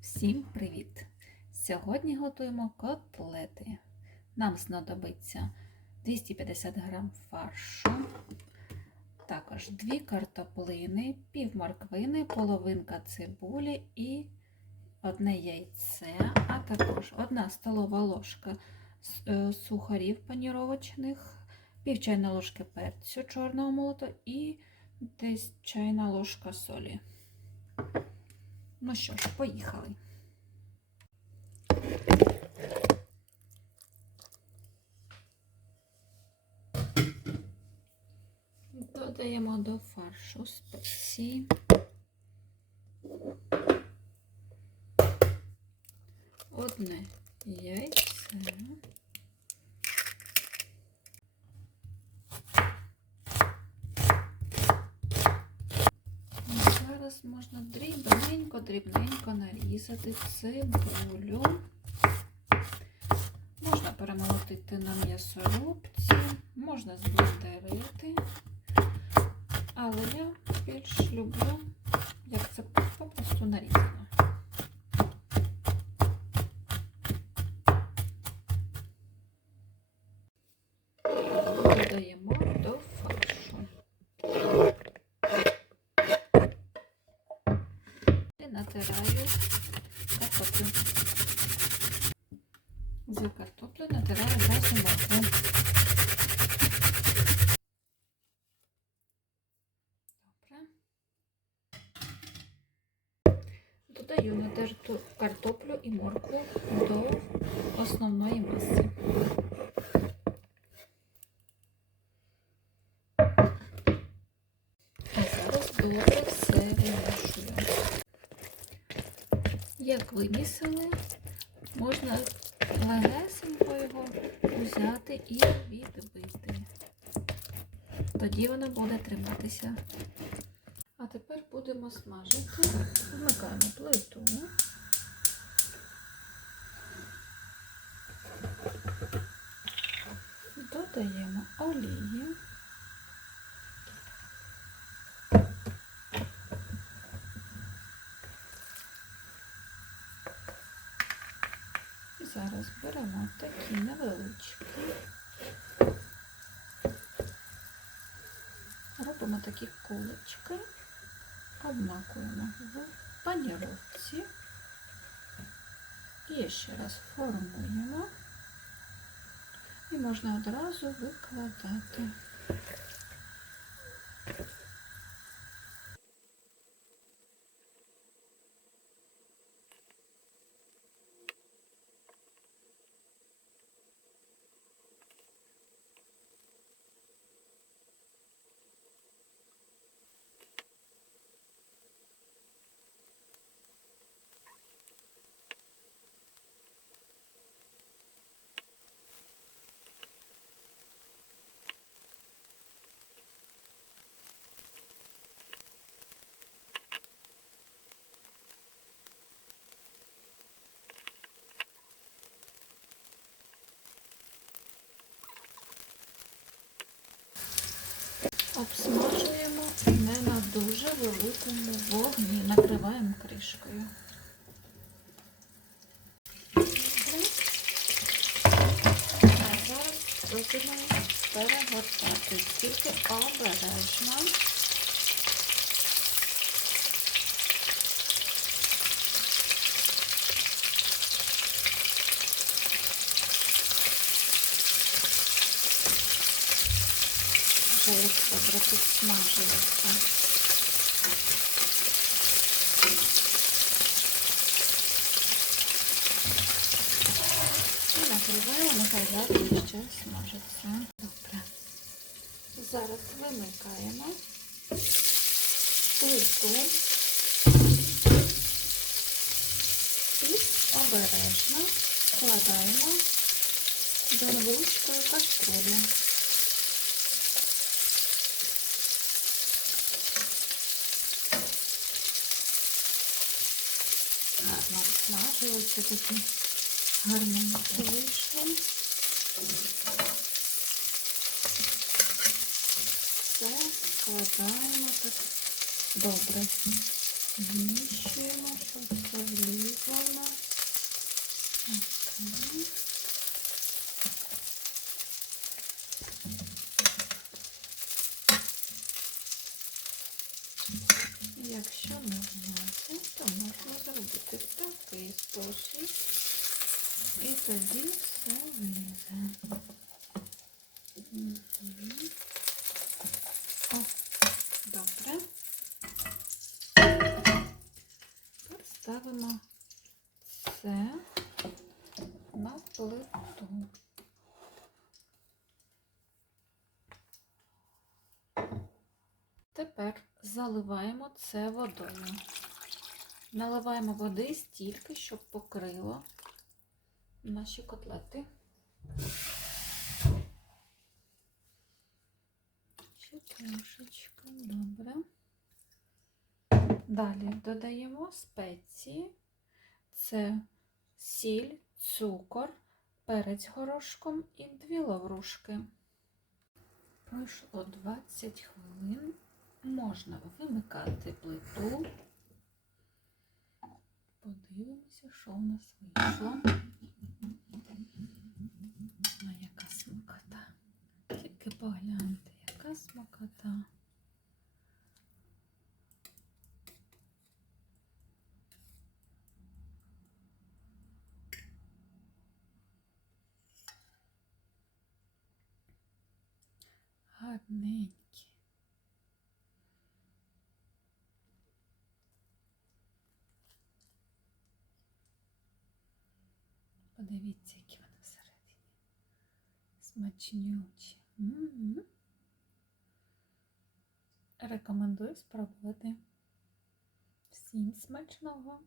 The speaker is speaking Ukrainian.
Всім привіт! Сьогодні готуємо котлети. Нам знадобиться 250 г фаршу, також 2 картоплини, пів морквини, половинка цибулі і одне яйце, а також 1 столова ложка е, сухарів паніровочних, пів чайної ложки перцю чорного молота і десь чайна ложка солі. Ну що ж, поїхали. Додаємо до фаршу спеції. Одне яйце. Зараз можна дрібненько-дрібненько нарізати цибулю. Можна перемолотити на м'ясорубці, можна зблендерити. Але я більш люблю, як це попросту нарізано. Додаємо до фаршу. І натираю картоплю. За картоплю натираю одразу моркву. Добре. Додаю натерту картоплю і моркву до основної маси. А зараз добре все вимішую. Як вимісили, можна легесенько його взяти і відбити. Тоді воно буде триматися. А тепер будемо смажити. Вмикаємо плиту. Додаємо олії. І зараз беремо такі невеличкі. Робимо такі кулечки, обмакуємо в паніровці. І ще раз формуємо. І можна одразу викладати. Обсмажуємо не на дуже великому вогні, накриваємо кришкою. А зараз будемо перегортати, тільки обережно. Добре підсмажилося. І накриваємо, нехай зараз ще смажиться. Добре. Зараз вимикаємо плиту і обережно вкладаємо до невеличкої каструлі. Получилося таке гарненько вийшло. Все, складаємо так добре. Зміщуємо, щоб це влізло. Отак. Спосіб. І тоді все вилізе. О, добре. Тепер ставимо це на плиту. Тепер заливаємо це водою. Наливаємо води стільки, щоб покрило наші котлети. Ще трошечки, добре. Далі додаємо спеції. Це сіль, цукор, перець горошком і дві лаврушки. Пройшло 20 хвилин. Можна вимикати плиту. Подивимося, що у нас вийшло. А яка смакота. Тільки погляньте, яка смакота. Гарненькі. Подивіться, які вони всередині. Смачнючі. Рекомендую спробувати. Всім смачного!